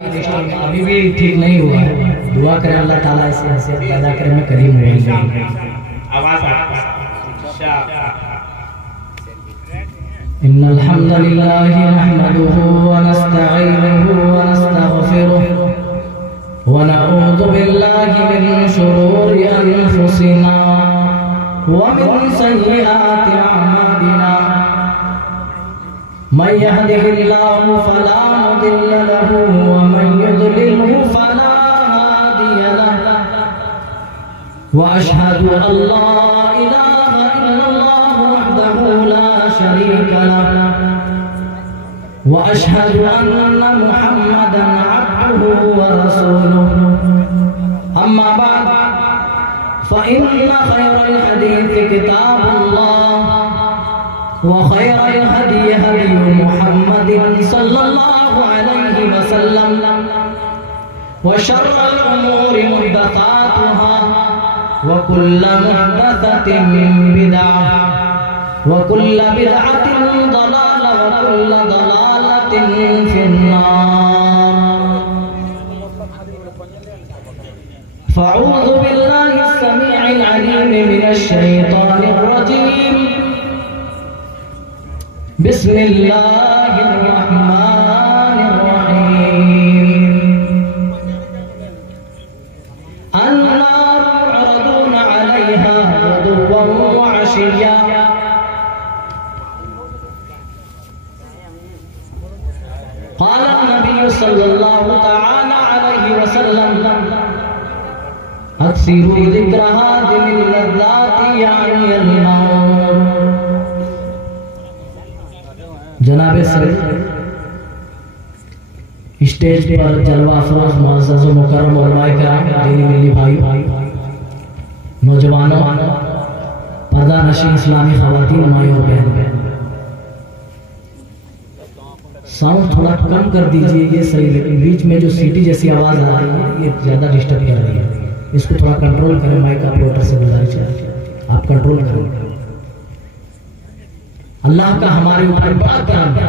अभी भी ठीक नहीं हुआ है। दुआ करें अल्लाह ताला इसे हंसी पैदा करे में करीम हुआ। इन्नल हम्दुलिल्लाहि नहमदुहु व नस्तईनुहु व नस्तगफिरुहु व नऊज़ु बिल्लाहि मिन शुरूरि अनफुसिना व मिन सय्यिआति अअमालिना। मन यहदिहिल्लाहु फला मुदिल्ल लहु व मन युद्लिलहु फला हादिय लहु व अशहदु अल्ला इलाहा इल्लल्लाह वहदहु ला शरीका लहु व अशहदु अन्ना मुहम्मदन अब्दुहु व रसूलुहु। अम्मा बाद फइन्न खैरल हदीस किताबुल्लाह वखैरुल हदी हदी मुहम्मदिन सल्लल्लाहु अलैहि वसल्लम वशर्रुल उमूरि मुहदसातुहा वकुल्लु मुहदसतिन बिदअह वकुल्लु बिदअतिन दलालह वकुल्लु दलालतिन फिन्नार। फ़अऊज़ु बिल्लाहि अस्समीइल अलीम मिनश शैतानिर रजीम। बिस्मिल्लाहिर रहमानिर रहीम। अन्नारु युअरदूना अलैहा गुदुव्वन व अशिय्या। क़ाल नबी सल्लल्लाहु तआला अलैहि वसल्लम अक्सिरू ज़िक्र हाज़िमिल लज़्ज़ाति यानिल मौत। जनाब सर स्टेज पर जलवा फरोश मुअज़्ज़ज़ व मुकर्रम उलमाए किराम, दीनी मिली भाई, नौजवानों, पर्दा नशीं इस्लामी ख़वातीन, माइयों बहन, साउंड थोड़ा कम कर दीजिए, ये सही लगे। बीच में जो सीटी जैसी आवाज आ रही है ये ज्यादा डिस्टर्ब कर रही है, इसको थोड़ा कंट्रोल करें। माइक ऑपरेटर से गुजारिश है आप कंट्रोल करें। अल्लाह का हमारे ऊपर बड़ा करम है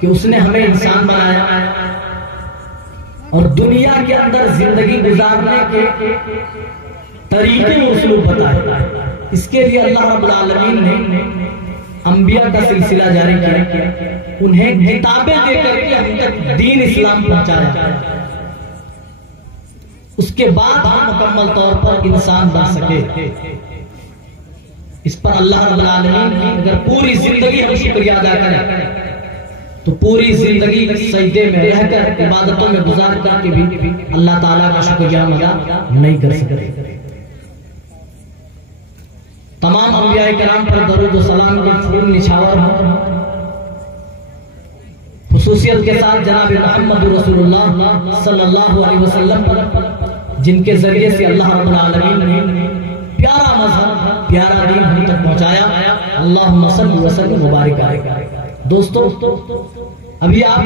कि उसने हमें इंसान बनाया और दुनिया के अंदर जिंदगी गुजारने के तरीके और उसूल बताए। इसके लिए अल्लाह रब्बुल आलमीन ने अंबिया का सिलसिला जारी किया, उन्हें किताबें देकर के हम तक दीन इस्लाम पहुंचाया। उसके बाद हम मुकम्मल तौर पर इंसान बन सके। इस पर अल्लाह रब्बुल आलमीन की अगर पूरी जिंदगी हम शुक्रिया अदा करें तो पूरी जिंदगी सजदे में रहकर इबादतों में गुजार करके भी अल्लाह ताला का शुक्रिया अदा नहीं कर सकते। तमाम अंबिया किराम पर दरूद व सलाम के फूल निछावर हो। खुसूसियत के साथ जनाब मोहम्मद रसूलुल्लाह सल्लल्लाहु अलैहि वसल्लम पर जिनके जरिए से अल्लाह रब्बुल आलमीन ने प्यारा मज़हब, प्यारा दीन हम तक पहुंचाया। अल्लाहुम्मा सल्लि व सल्लिम व बारिक अलैहि। दोस्तों, अभी आप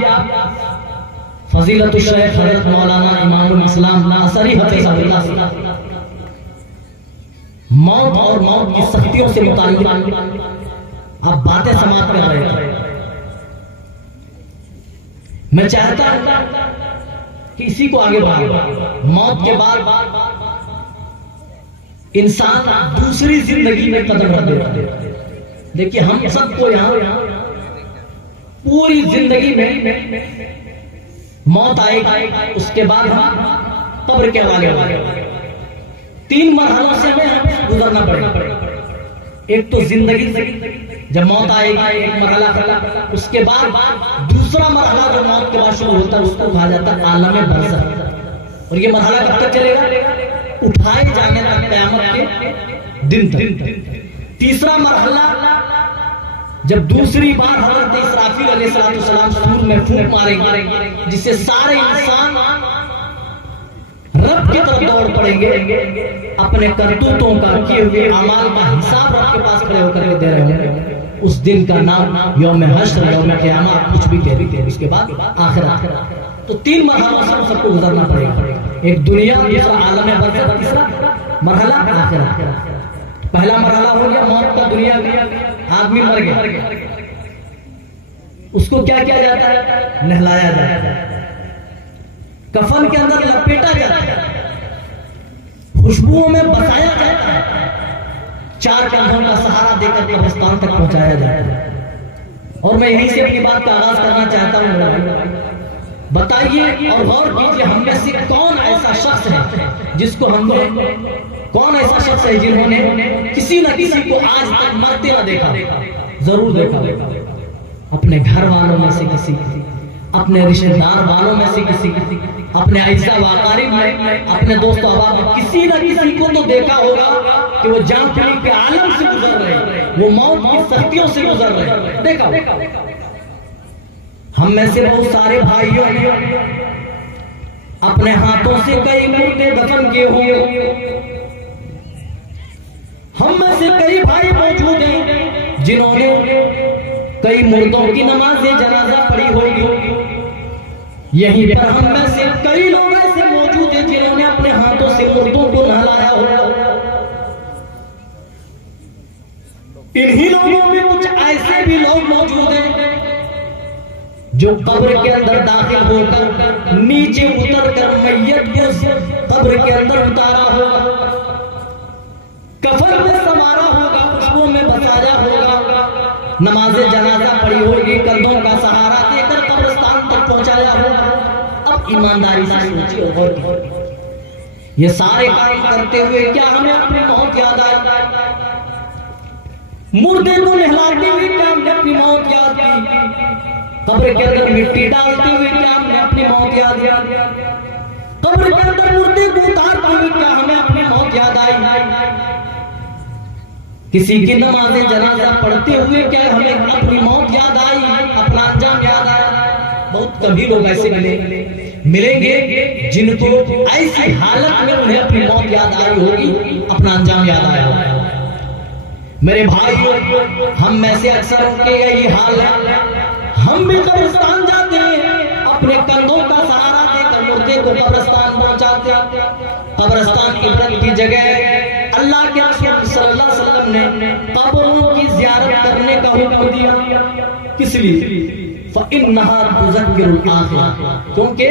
फजीलतुश शेख हज़रत मौलाना इमामुल इस्लाम नासरी हफ़िज़हुल्लाह मौत और मौत की सख्तियों से मुताल्लिक़ आप बातें समाप्त कर रहे थे। मैं चाहता हूं कि इसी को आगे बढ़ाएं। मौत के बाद इंसान दूसरी जिंदगी में कदम रख देता है। देखिए, हम सबको यहाँ पूरी जिंदगी में मौत आएगी, उसके बाद हम कब्र के हवाले होंगे। 3 मरहलों से हमें गुजरना पड़ेगा। एक तो जिंदगी जब मौत आएगी एक मरहला, उसके बाद दूसरा मरहला जो मौत के बाद शुरू होता है उसको कहा जाता है आलम बरज़ख। और ये मरहला कब तक चलेगा? उठाए जाने तक, क़यामत के दिन तक। तीसरा मरहला जब दूसरी बार हज़रत इसराफील अलैहिस्सलाम सूर में फूंक मारेंगे, जिससे सारे इंसान रब की तरफ दौड़ पड़ेंगे, अपने करतूतों का, किए हुए अमाल का हिसाब रब के पास खड़े होकर के दे रहे होंगे। उस दिन का नाम यौम हश्र, यौम क़यामत, कुछ भी कहते हैं। उसके बाद आखिरत। तो 3 मरहलों से हम सबको गुजरना पड़ेगा। एक दुनिया, दूसरा आलम बरज़ख, तीसरा मरहला आखिरत। पहला मरहला हो गया मौत का, दुनिया में आदमी मर गया, उसको क्या किया जाता है? नहलाया जाता है। कफन के अंदर लपेटा जाता है, खुशबुओं में बसाया जाता है, 4 कंधों का सहारा देकर कब्रिस्तान तक पहुंचाया जाता है। और मैं यहीं से अपनी बात का आगाज करना चाहता हूं। बताइए और गौर कीजिए, हम में से कौन ऐसा शख्स है जिसको हमने, कौन ऐसा शख्स है जिन्होंने किसी न किसी को आज तक मरते ना देखा? जरूर देखा, अपने घर वालों में से किसी, अपने रिश्तेदार वालों में से किसी, अपने अइज़ा व अक़ारिब में, अपने दोस्तों अहबाब में किसी न किसी को तो देखा होगा कि वो जान फिरी के आलम से गुजर रहे, वो मौत की सख्तियों से गुजर रहे। देखा, हम में से बहुत सारे भाइयों ने अपने हाथों से कई मुर्दे दफन किए होंगे। हम में से कई भाई मौजूद हैं जिन्होंने कई मुर्दों की नमाज़ जनाजा पढ़ी होगी। यहीं पर हम में से कई लोग ऐसे मौजूद हैं जिन्होंने अपने हाथों से मुर्दों को नहलाया होगा। इन्हीं लोगों में कुछ ऐसे भी लोग मौजूद हैं जो कब्र के अंदर दाखिल होकर नीचे उतरकर मैयत को कब्र के अंदर उतारा होगा, कफन में संवारा होगा, खुशबू में बसाया होगा, नमाज जनाजा पढ़ी होगी, कंधों का सहारा देकर कब्रिस्तान तक पहुंचाया होगा। अब ईमानदारी से सोचिए और ये सारे काम करते हुए क्या हमें अपनी मौत याद आई? मुर्दे को नहलाते हुए क्या हमने अपनी मौत याद की? कब्र के अंदर मिट्टी डालते हुए क्या हमने अपनी मौत याद की? कब्र के अंदर मुर्दे को उतारते हुए क्या हमें अपनी मौत याद आई? किसी की नमाज जनाजा पढ़ते हुए क्या हमें अपनी मौत याद आई, अपना अंजाम याद आया? बहुत कभी लोग ऐसे मिलेंगे जिनको ऐसी हालत में उन्हें अपनी मौत याद आई होगी, अपना अंजाम याद आया होगा। मेरे भाइयों, हम में से अक्सर उनके यही हाल है। हम भी कब्रिस्तान जाते हैं, अपने कंधों का सहारा देकर मुर्दे को कब्रिस्तान पहुंचाते हैं। कब्रिस्तान इबरत की जगह है। अल्लाह के रसूल सल्लल्लाहु अलैहि वसल्लम ने कब्रों की ज़ियारत करने का हुक्म दिया। किस लिए? फ़इन्नहा तुज़क्किरुल आखिरा, क्योंकि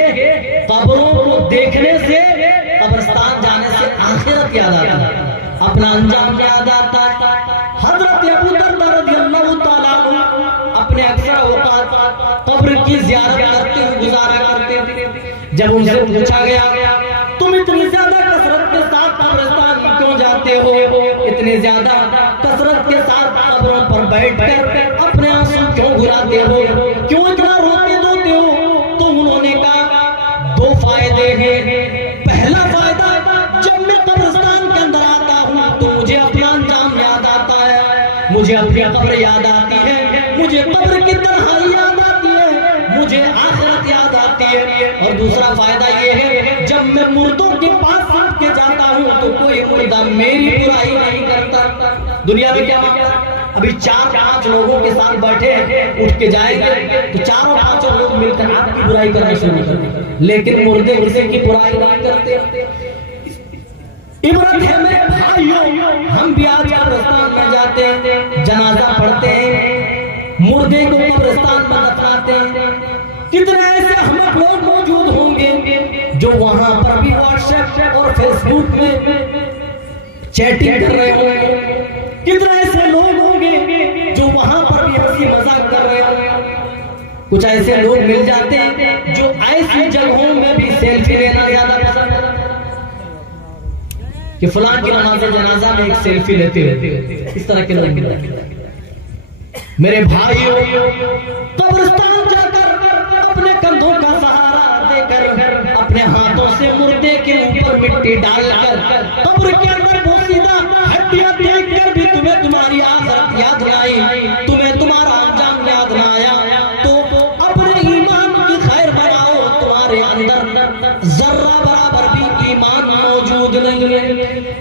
कब्रों को देखने से, कब्रिस्तान जाने से आखिरत याद आता है, अपना अंजाम याद आता है। हज़रत अबू दर्दा रज़ियल्लाहु ताला अन्हु अपने अक्सर औक़ात कब्र की ज़ियारत करते हुए गुजारा करते थे। जब उनसे पूछा गया, तुम इतनी ज्यादा कसरत के साथ कब्रिस्तान क्यों जाते हो, इतनी ज्यादा कसरत के साथ कब्रों पर बैठकर अपने आंसू क्यों घुलाते हो, क्यों इतना रोते धोते हो? तो उन्होंने कहा 2 फायदे हैं। पहला फायदा, जब मैं कब्रिस्तान के अंदर आता हूँ तो मुझे अपना अंजाम याद आता है, मुझे अपनी कब्र याद आती है, मुझे कब्र की तन्हाई याद आती है, मुझे आखिरत याद आती है। और दूसरा फायदा ये है, जब मैं मुर्दों के पास के जाता हूँ तो कोई मुर्दा मेरी बुराई नहीं करता। दुनिया में क्या मामला, अभी 4-5 लोगों के साथ बैठे हैं, उठ के जाएंगे तो 4-5 लोग मिलकर आपकी बुराई करना शुरू कर देंगे, लेकिन मुर्दे किसी की बुराई नहीं करते। इबरत है मेरे भाइयों, हम भी आज कब्रिस्तान में जाते हैं, जनाजा पढ़ते हैं, मुर्दे को कब्रिस्तान में दफनाते हैं। कितने ऐसे हम लोग मौजूद होंगे जो वहां पर भी व्हाट्सएप और फेसबुक में चैटिंग कर रहे होंगे। कितने ऐसे लोग होंगे जो वहां पर भी हंसी मजाक कर रहे होंगे। कुछ ऐसे लोग मिल जाते हैं जो ऐसी जगहों में भी सेल्फी लेना ज्यादा पसंद है कि फलां की नमाज़ जनाजा में एक सेल्फी लेते हुए। इस तरह के लोग मिल जाते हैं। मेरे भाइयों, कब्रिस्तान जाकर अपने कंधों का सहारा देकर, अपने हाथों से मुर्दे के ऊपर मिट्टी डालकर, कब्र के अंदर बोसीदा हड्डियां देखकर भी तुम्हें तुम्हारी आखिरत याद न आई, तुम्हें तुम्हारा अंजाम याद न आया, तो अपने ईमान की खैर बनाओ। तुम्हारे अंदर जर्रा बराबर भी ईमान मौजूद नहीं है।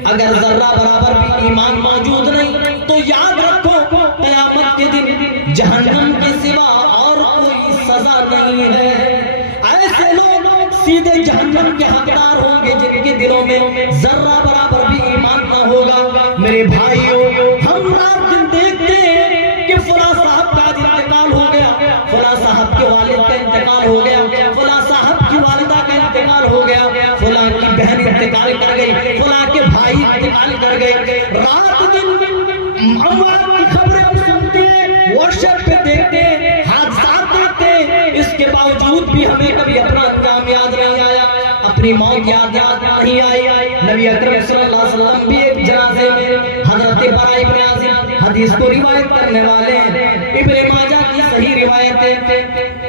अगर जर्रा बराबर भी ईमान मौजूद नहीं तो याद रखो, क़यामत के दिन जहन्नम के सिवा और कोई सजा नहीं है। ऐसे लोग सीधे जहन्नम के हकदार होंगे जिनके दिलों में जर्रा बराबर भी ईमान न होगा। मेरे भाइयों, हम रात दिन देखते हैं कि फलां साहब का इंतकाल हो गया, फलां साहब के वालिद का इंतकाल हो गया, फलां साहब की वालिदा का इंतकाल बहन इंतकाल कर गई, फला के भाई इंतकाल कर गए। रात दिन अमवात की खबरें हम सुनते, व्हाट्सएप पे देखते, हादसात देखते, इसके बावजूद भी हमें कभी अपना अंजाम याद नहीं आया, अपनी मौत याद नहीं आई। नबी अकरम सल्लल्लाहु अलैहि वसल्लम भी एक जनाजे में हजरत बरा इब्न आज़िब हदीस को रिवायत करने वाले हैं, इब्ने माजा की सही रिवायत है।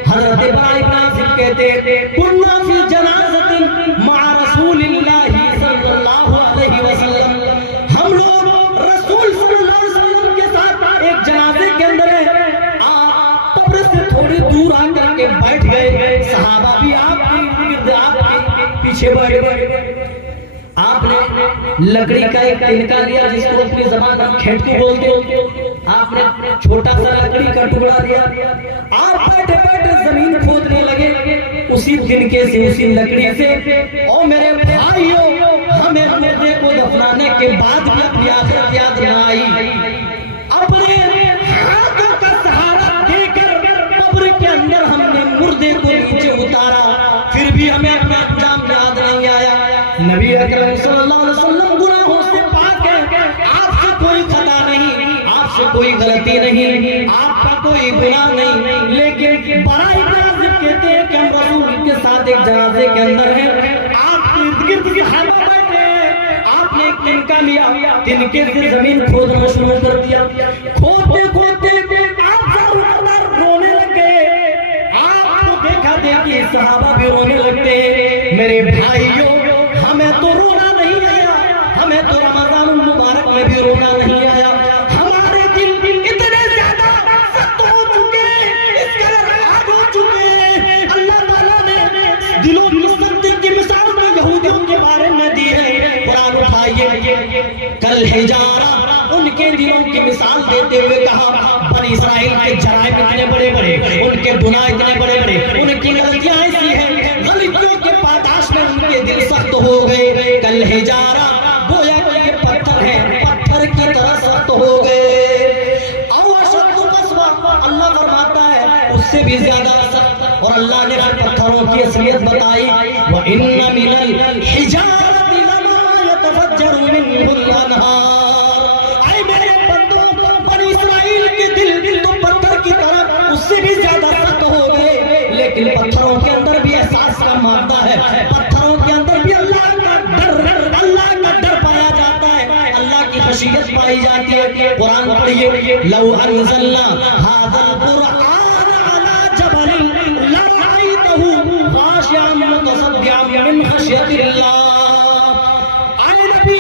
हजरत बरा इब्न आज़िब कहते कुन्ना फी जनाज़तिन मा रसूलिल्लाहि सल्लल्लाहु अलैहि वसल्लम, हम लोग रसूल सल्लल्लाहु अलैहि वसल्लम के साथ एक जनाजे के अंदर है, कब्र से थोड़ी दूर आकर के बैठ गए, सहाबा भी आपके पीछे बैठ गए। आपने लकड़ी का एक तिनका लिया, जिसको अपनी जबान में खेटकू बोलते हो, आपने छोटा सा लकड़ी का टुकड़ा दिया, आप बैठे बैठे जमीन खोदने लगे, उसी तिनके से, उसी लकड़ी से। और मेरे भाइयों, हमें मुर्दे को दफनाने के बाद भी अपनी आखिरत याद न आई, अपने हाथों का सहारा देकर कब्र के अंदर हमने मुर्दे को नीचे उतारा, फिर भी हमें अपना अंजाम याद नहीं आया। नबी अकरम सल्लल्लाहु अलैहि वसल्लम गुनाहों से पाक है, आपसे कोई खता नहीं, आपसे कोई गलती नहीं, आपका कोई गुनाह नहीं, लेकिन बरा इब्न आज़िब कहते हैं कि हम रसूल के साथ एक जनाजे के अंदर हैं, आपके इर्द गिर्द सहाबा बैठे हैं, आपने एक तिनका लिया, तिनके से जमीन खोदना शुरू कर दिया, खोदते खोदते आप रोने लगे, आपको देखा देखी सहाबा भी रोने लगते हैं। मेरे भाइयों, हमें तो रोना नहीं आया, हमें तो रमजान मुबारक में भी रोना नहीं आया, हमारे दिल इतने ज्यादा सख्त हो चुके, इस कदर आग हो चुके। अल्लाह ताला ने दिलों की सख्ती की मिसाल में यहूदियों के बारे में दी है। कुरान उठाइए, कल हिजारा, उनके दिलों की मिसाल देते हुए कहा, बनी इस्राइल के जराइम इतने बड़े बड़े, उनके गुनाह इतने बड़े बड़े, उनकी गलतियां ऐसी है, गलतियों के पादाश में उनके दिल सख्त हो गए। कल हिजारा, गोया के पत्थर है, पत्थर की तरह सख्त हो गए। अल्लाह फरमाता है उससे भी ज्यादा सख्त, और अल्लाह ने पत्थरों की असलियत बताई, व इन्ना मिनल हिजारति लमा यतफज्जरु मिनहुल अनहार। ऐ मेरे बंदों, बनी इस्राइल के दिल तो पत्थर की तरह उससे भी ज्यादा सख्त हो गए, लेकिन पत्थरों के अंदर भी एहसास का मादा है, पत्थरों के अंदर भी अल्लाह का डर पाया जाता है, अल्लाह की खशियत पाई जाती है। कुरान पढ़िए, लौ अंज़लना हाज़ल कुरआन अला जबलिन लरअयतहु खाशिअन मुतसद्दिअन मिन खशियतिल्लाह। आए नबी,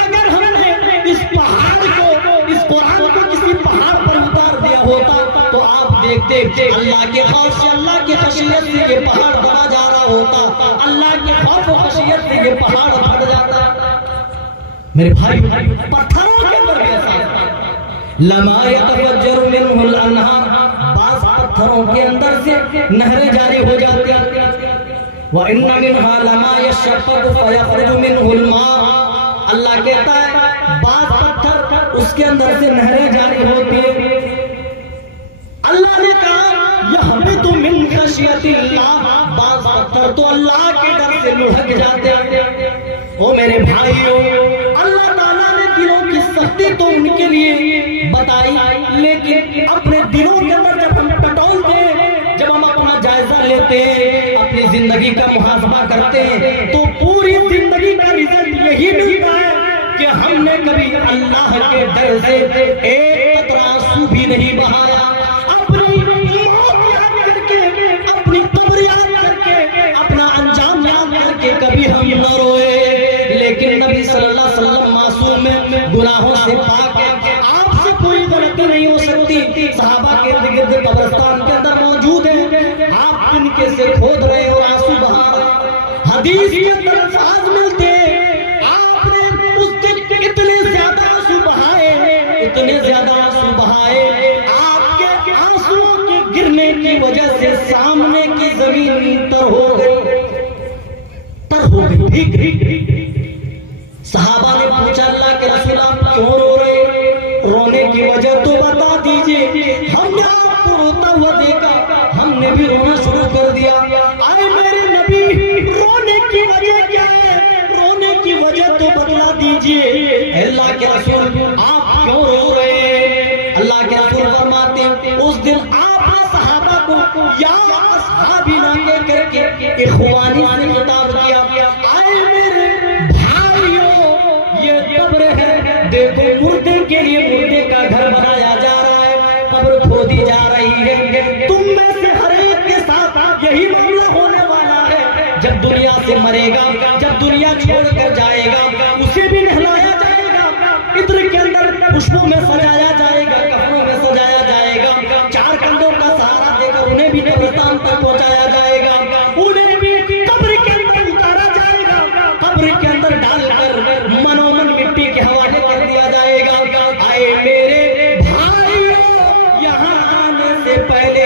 अगर हमने इस पहाड़ को, इस कुरान को किसी पहाड़ पर उतार दिया होता तो आप देखते अल्लाह के खौफ से, अल्लाह की खशियत से ये पहाड़ बढ़ा जा रहा होता, अल्लाह के खौफ और खशियत से ये पहाड़ बढ़ जाता। मेरे भाई, पत्थरों के अंदर ऐसा लमा यतफज्जरु मिनहुल अनहार, बास पत्थरों के अंदर से नहरें जारी हो जाती हैं। व इन्ना मिनहा लमा यशक़क़ु फयख़रुजु मिनहुल मा, अल्लाह कहता है बास पत्थर उसके अंदर से नहरें जारी होती हैं। अल्लाह ने कहा यहबितु मिन खशियतिल्लाह, बास पत्थर तो अल्लाह के डर से लुढ़क जाते हैं। ओ मेरे भाइयों, अल्लाह ताला ने दिलों की सख्ती तो उनके लिए बताई, लेकिन अपने दिलों के अंदर जब हम टटोलते हैं, जब हम अपना जायजा लेते हैं, अपनी जिंदगी का मुहासबा करते हैं, तो पूरी जिंदगी का रिजल्ट यही मिलता है कि हमने कभी अल्लाह के डर से एक कतरा आंसू भी नहीं बहाया, अपनी मौत याद करके, अपनी कब्र याद करके, अपना अंजाम याद करके कभी हम न रोए। लेकिन नबी सल्लल्लाहु अलैहि वसल्लम मासूम में, गुनाहों से पाक है, आपसे कोई गलती नहीं हो सकती। सहाबा के इर्द गिर्द कब्रिस्तान के अंदर मौजूद है, आप तिनके से खोद रहे हो, आंसू बहा रहे, हदीस के अंदर अल्फाज मिलते हैं, आपने उस दिन इतने ज्यादा आंसू बहाए, इतने ज्यादा आंसू बहाए, आपके आंसुओं के गिरने की वजह से सामने की जमीन तर हो गई, भीग। सहाबा ने पूछा, अल्लाह के रसूल आप क्यों रो रहे, रोने की वजह तो बता दीजिए, हमने आपको रोता हुआ देखा, हमने भी रोना शुरू कर दिया। आए मेरे नबी, रोने की वजह क्या है? कीजिए, अल्लाह के रसूल आप क्यों रो रहे हैं? अल्लाह के रसूल फरमाते हैं उस दिन आपने सहाबा को या असहाबी ना करके इखवानी से खिताब किया, आए मेरे भाइयों ये कब्र है, देखो मुर्दे के लिए मुर्दे का घर बनाया जा रहा है, कब्र खोदी जा रही है, तुम में से हर एक के साथ यही मामला होने वाला है। जब दुनिया से मरेगा, जब दुनिया छोड़कर जाएगा, उसे भी नहलाया जाएगा, इत्र के अंदर पुष्पों में सजाया जाएगा, कपड़ों में सजाया जाएगा, चार कंधों का सहारा देकर उन्हें भी कब्रिस्तान तक पहुंचाया जाएगा, उन्हें भी कब्र के अंदर उतारा जाएगा, कब्र के अंदर डालकर मनोमन मिट्टी के हवाले कर दिया जाएगा। आए मेरे भाइयों यहाँ आने से पहले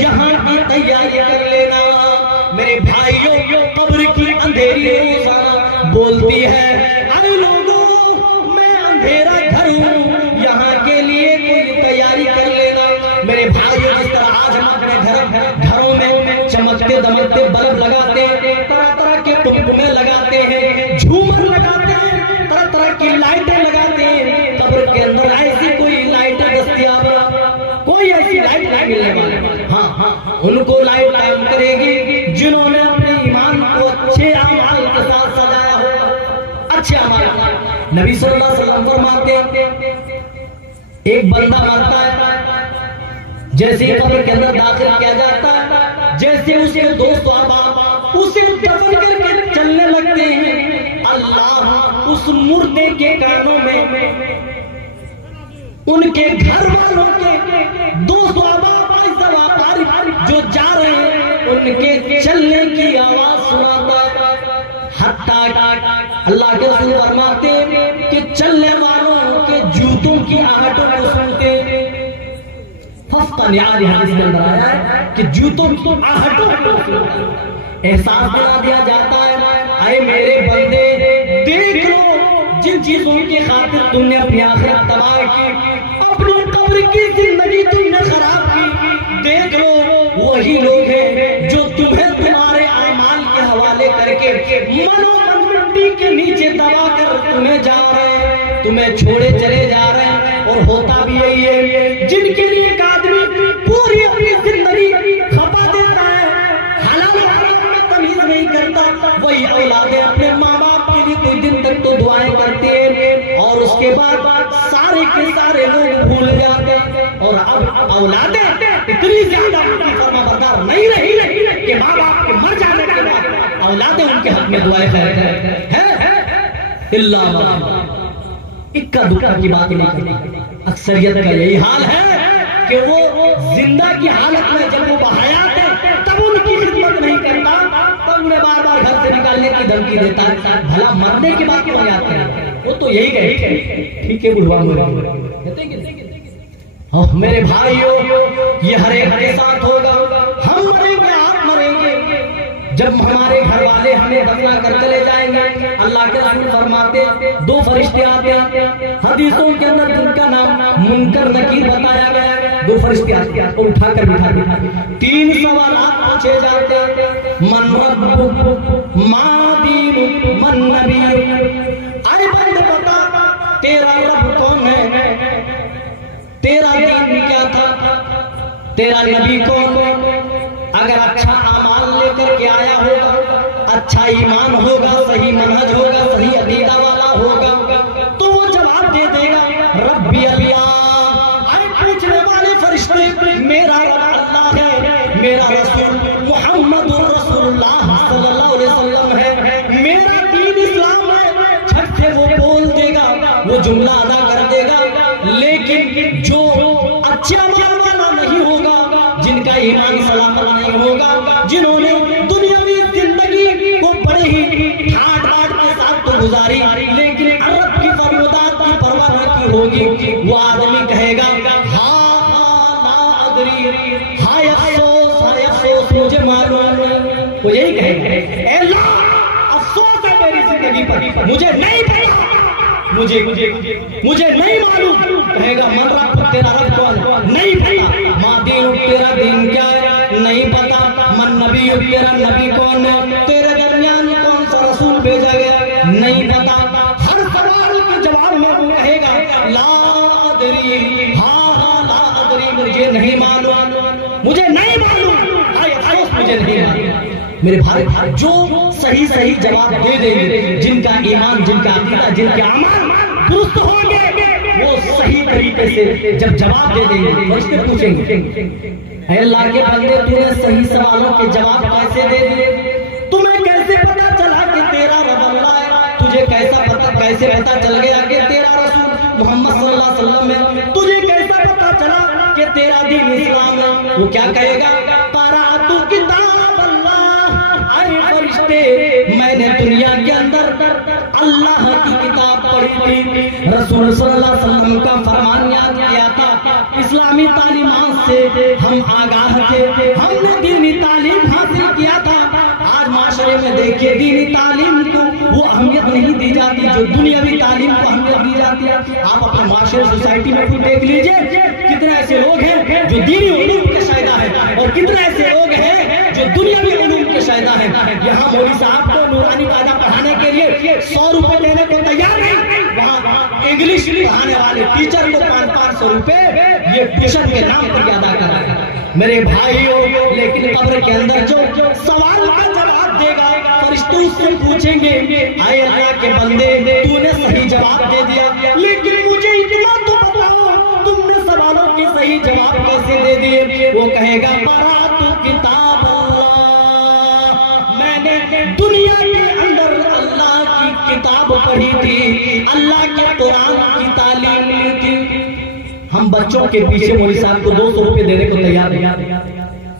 यहाँ की तैयारी कर लेना। मेरे भाइयों कब्र की अंधेरी रोजाना बोलती है, अरे लोगों मैं अंधेरा घर हूँ, यहाँ के लिए कोई तैयारी कर लेना। मेरे भाइयों जिस तरह आज हम अपने घरों में चमकते दमकते बल्ब लगाते हैं, तरह तरह के टुकटुके लगाते हैं, झूमर लगाते हैं, तरह तरह की लाइटें लगाते हैं, कब्र के अंदर ऐसी कोई लाइटें दस्तयाब, कोई ऐसी लाइट नहीं मिलने वाली। हाँ, उनको लाइट काम करेगी जिन्होंने अपने ईमान को अच्छे अमाल के साथ सजाया होगा, अच्छे अमाल। नबी सल्लल्लाहु अलैहि वसल्लम फरमाते हैं एक बंदा मरता है, जैसे ही कब्र के अंदर दाखिल किया जाता है, जैसे उसके दोस्त अहबाब उसे दफन करके चलने लगते हैं, अल्लाह उस मुर्दे के कानों में उनके घर वालों के दोस्त अहबाब जो जा रहे हैं उनके चलने की आवाज सुनाता है। हत्ता अल्लाह के रसूल फरमाते हैं कि चलने वालों के जूतों की आहटों को सुनते हैं। हदीस में अंदर आया है कि जूतों की आहटों को एहसास दिला दिया जाता है, आए मेरे बंदे देख लो जिन चीजों की खातिर तुमने अपनी आखिरत तबाह की, अपनी कब्र की जिंदगी तुमने खराब की, देख लो वही लोग हैं जो तुम्हें तुम्हारे आमाल के हवाले करके मनोमन मिट्टी के नीचे दबा कर तुम्हें जा रहे हैं, तुम्हें छोड़े चले जा रहे हैं। और होता भी यही है, जिनके लिए एक आदमी पूरी अपनी जिंदगी खपा देता है, हलाल हराम में तमीज नहीं करता, वही औलादे अपने माँ बाप के लिए कुछ दिन तक तो दुआएं करते हैं और उसके बाद सारे के सारे लोग भूल जाते हैं। और अब औलादे इतनी ज्यादा फरमाबरदार नहीं रही कि माँ बाप के मर जाने के बाद औलादे उनके हक में दुआएं करते हैं। इक्का दुक्का की बात नहीं करती, अक्सरियत का यही हाल है कि वो जिंदा की हालत में जब वो बहायात है तब उनकी खिदमत नहीं करता, तब उन्हें बार बार घर से निकालने की धमकी देता है। भला मरने की बात क्यों आते हैं? वो तो यही कहे ठीक है बुढ़वा मेरे भाइयों, ये हर एक के साथ होगा। हम मरेंगे, आप मरेंगे, जब हमारे घर वाले हमें दफना कर चले जाएंगे। अल्लाह के रसूल फरमाते हैं दो फरिश्ते आते हैं, हदीसों के अंदर जिनका नाम मुनकर नकीर बताया गया है। दो फरिश्ते आते हैं और उठाकर बिठा तीन सवाल पूछे जाते हैं, मन रब्बुक मा दीनुक मन नबियुक। आए बंदे बता तेरा रब कौन है, तेरा दीन क्या था, तेरा नबी कौन? अगर अच्छा अमाल लेकर के आया होगा, अच्छा ईमान होगा, सही मनहज होगा, सही अकीदा वाला होगा, तो वो जवाब दे देगा रब्बी अल्लाह। आए पूछने वाले फरिश्ते मेरा रब अल्लाह है, मेरा रसूल मुहम्मदुर रसूलुल्लाह सल्लल्लाहु अलैहि वसल्लम है, मेरा दीन इस्लाम है। झट से वो बोल देगा, वो जुमला अदा कर देगा। लेकिन जो अच्छे अमल वाला नहीं होगा, जिनका ईमान सलामत नहीं होगा, जिन्होंने दुनियावी जिंदगी को बड़े ही ठाट बाट के साथ तो गुजारी, लेकिन अरब की फरमात की परवाह न की होगी, वो आदमी कहेगा हाय अफसोस मुझे मालूम नहीं। वो यही कहेगा अफसोस है मेरी जिंदगी पर, मुझे नहीं पता, मुझे नहीं मालूम। कहेगा मन रब तेरा रब कौन, नहीं पता। माँ दीन तेरा दीन क्या है, नहीं पता। मन नबी तेरा नबी कौन है, तेरे दरमियान कौन सा रसूल भेजा गया, नहीं पता। हर सवाल अदरी, हाँ ला अदरी, मुझे नहीं मालूम, मुझे नहीं मालूम, आए अफसोस मुझे नहीं मालूम। मेरे भाई जो सही सही जवाब दे देंगे, जिनका ईमान, जिनका अकीदा, जिनके अमल दुरुस्त होंगे, वो सही तरीके से जब जवाब दे देंगे फरिश्ते पूछेंगे, अल्लाह के बंदे तूने सही सवालों के जवाब कैसे दे दिए? तुम्हें कैसे पता चला कि तेरा रब अल्लाह है? तुझे कैसे पता चल गया कि तेरा रसूल मोहम्मद सल्लल्लाहु अलैहि वसल्लम है? तुझे कैसा पता चला कि तेरा दीन इस्लाम है? वो क्या कहेगा? क़राअतु किताब अल्लाह, आए फरिश्ते मैंने दुनिया के अंदर अल्लाह की किताब पढ़ी थी, रसूल सल्लल्लाहु अलैहि वसल्लम का फरमान याद किया था, इस्लामी तालीमात से हम आगाह थे, हमने दीनी तालीम हासिल किया था। आज माशरे में देखिए दीनी तालीम को वो अहमियत नहीं दी जाती जो दुनियावी तालीम को अहमियत दी जाती है। आप अपने माशरे सोसाइटी में खुद देख लीजिए, कितने ऐसे लोग हैं जो दीनी उलूम के शायदा हैं और कितने ऐसे लोग हैं जो दुनियावी उलूम के शायदा हैं। यहाँ मौलवी साहब को नूरानी कायदा पढ़ाने के लिए 100 रुपए देने को तैयार नहीं, वहाँ इंग्लिश पढ़ाने वाले टीचर को 500 रुपए ये ट्यूशन के नाम पर अदा कर रहे हैं। मेरे भाइयों, लेकिन कब्र के अंदर जो सवाल का जवाब देगा फरिश्ते उससे पूछेंगे, आए अल्लाह के बंदे तूने सही जवाब दे दिया, लेकिन मुझे इतना तो बताओ तुमने सवालों के सही जवाब कैसे दे दिए? वो कहेगा क़राअतु किताब अल्लाह, मैंने दुनिया के अंदर अल्लाह की किताब पढ़ी थी, अल्लाह के कुरान की तालीम ली थी। हम बच्चों के पीछे मौलवी साहब को 200 रुपए देने को तैयार हैं,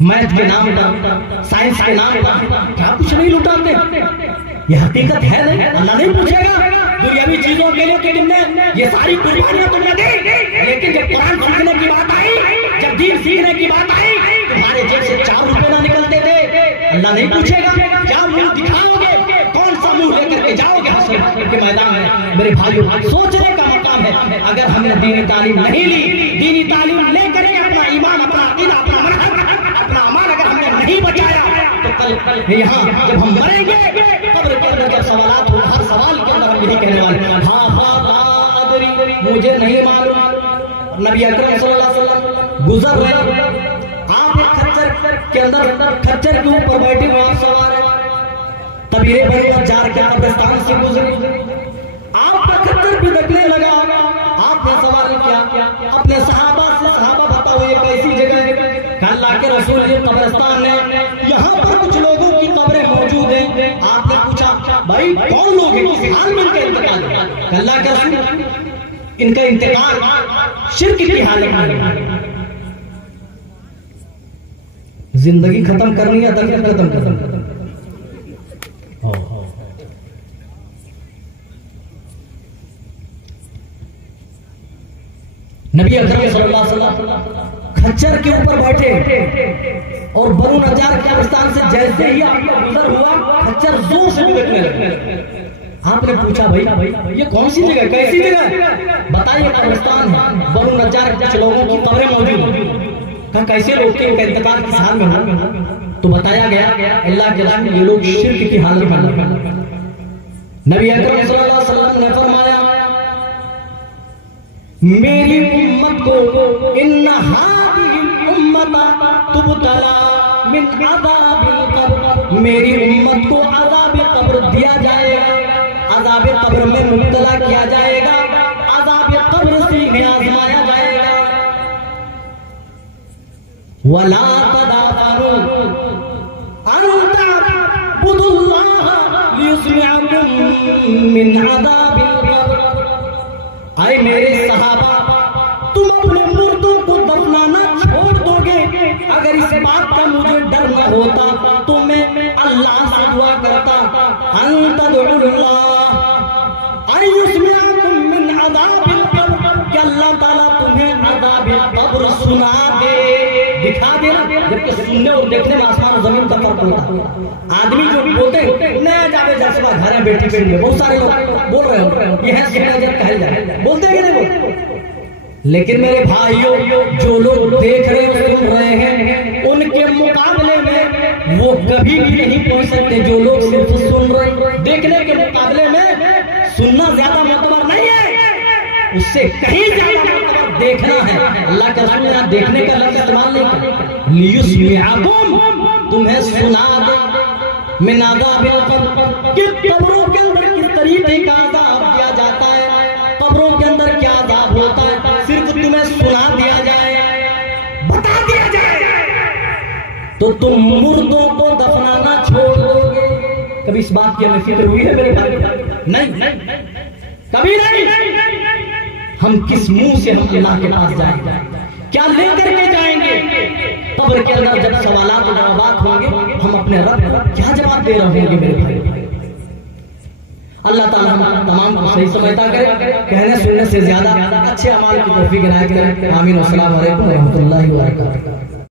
मैथ के नाम पर, साइंस के नाम पर, क्या कुछ नहीं लुटाते? ये हकीकत है नहीं? अल्लाह नहीं पूछेगा दुनियावी चीजों के लिए कि तुमने ये सारी कुर्बानियां तुमने दी, लेकिन जब कुरान सीखने की बात आई, जब दीन सीखने की बात आई, तुम्हारे जेब से 4 रुपए ना निकलते थे, अल्लाह नहीं पूछेगा? क्या मुंह दिखाओगे? कौन सा मुंह लेकर के जाओगे हश्र के मैदान में? मेरे भाइयों, सोचने का मकाम है, अगर हमने दीनी तालीम नहीं ली, दीनी तालीम लेकर के अपना ईमान, अपना अकीदा, अपना मनहज, अपना अमान अगर हमने नहीं बचाया, तो कल यहाँ जब हम मरेंगे कब्र के अंदर जब सवालात हो, हर सवाल के अंदर हम यही कहने वाले हाँ मुझे नहीं मालूम। नबी अकरम सल्लल्लाहु अलैहि वसल्लम गुजर रहे, आप एक खच्चर के अंदर, खच्चर के ऊपर बैठे हो, आप सवार हैं, तभी ये बड़ी नज्जार के कब्रिस्तान से गुजरे, आपका खच्चर भी देखने लगा, आपने सवाल किया अपने सहाबा से, सहाबा बताओ ये कैसी जगह है? अल्लाह के रसूल ये कब्रिस्तान है, यहाँ पर कुछ लोगों की कब्रें मौजूद हैं। आपने पूछा भाई कौन लोग हैं, किस हाल में इनका इंतकाल है? अल्लाह के रसूल इनका इंतकाल शिर्क की हालत में, जिंदगी खत्म करनी है, दफन खत्म। नबी अकरम सल्लल्लाहु अलैहि वसल्लम खच्चर के ऊपर बैठे और बनु नज्जार के कब्रिस्तान से जैसे ही आपका गुजर हुआ, खच्चर जोर से बिगड़ने लगे। आपने पूछा भाई ये कौन सी जगह, कैसी जगह? बताइए कब्रिस्तान है, बनु नज्जार के कुछ लोगों की कब्रें मौजूद हैं। कैसे लोग थे, उनका इंतकाल किस हाल में हुआ? तो बताया गया अल्लाह के राह में ये लोग शिर्क की हालत में। नबी अकरम सल्लल्लाहु अलैहि वसल्लम ने फरमाया मेरी उम्मत को इन्ना हादिही उम्मता तुबतला मिन अज़ाबिल कब्र, मेरी उम्मत को अज़ाब कब्र दिया जाएगा, अज़ाब कब्र में मुब्तला किया जाएगा, अज़ाब कब्र से इन्हें आज़माया जाएगा। वला तदाफरू अन तअबुदुल्लाह लियुस्मिअकुम मिन अज़ाबिल कब्र, आए मेरे सहाबा तुम अपने मुर्दों को दफनाना छोड़ दोगे? अगर इस बात का मुझे डर न होता तो मैं अल्लाह से दुआ करता कि अल्लाह ताला तुम्हें अज़ाबिल कब्र सुना दे, दिखा दे ना। जबकि सुनने और देखने में आसमान और जमीन का फर्क होता। आदमी जो बोलते नया जावे जैसे घर है बेटी बेटी, बहुत सारे लोग बोल रहे हो ये है बोलते हैं कि नहीं? लेकिन मेरे भाइयों जो लोग देख रहे हैं सुन रहे हैं उनके मुकाबले में वो कभी भी नहीं पहुंच सकते जो लोग सिर्फ सुन रहे हैं। देखने के मुकाबले में सुनना ज्यादा मोतबर नहीं है। उससे कहीं ज्यादा देखना है। अल्लाह का रसूल ने देखने का लफ्ज इस्तेमाल नहीं किया, लियुस्मिअकुम, तुम्हें सुना दे, मिन अज़ाबिल क़ब्र, कि कब्रों के अंदर किस तरीके का अज़ाब दिया जाता है, कब्रों के अंदर क्या अज़ाब होता है, सिर्फ तुम्हें सुना दिया जाए, बता दिया जाए, तो तुम मुर्दों को दफनाना छोड़ दोगे। कभी इस बात की हमें फिक्र हुई है मेरे भाई? नहीं, कभी नहीं। हम किस मुंह से हम अल्लाह के पास जाएंगे, क्या लेकर के जाएंगे? कब्र के अंदर जब सवालात और जवाबात होंगे, हम अपने रब को क्या जवाब दे रहे होंगे मेरे भाई? अल्लाह ताला हम तमाम को सही समझता करे, कहने सुनने से ज्यादा अच्छे अमाल की तौफीक इनायत करे। आमीन। अस्सलाम वालेकुम व रहमतुल्लाहि व बरकातहू।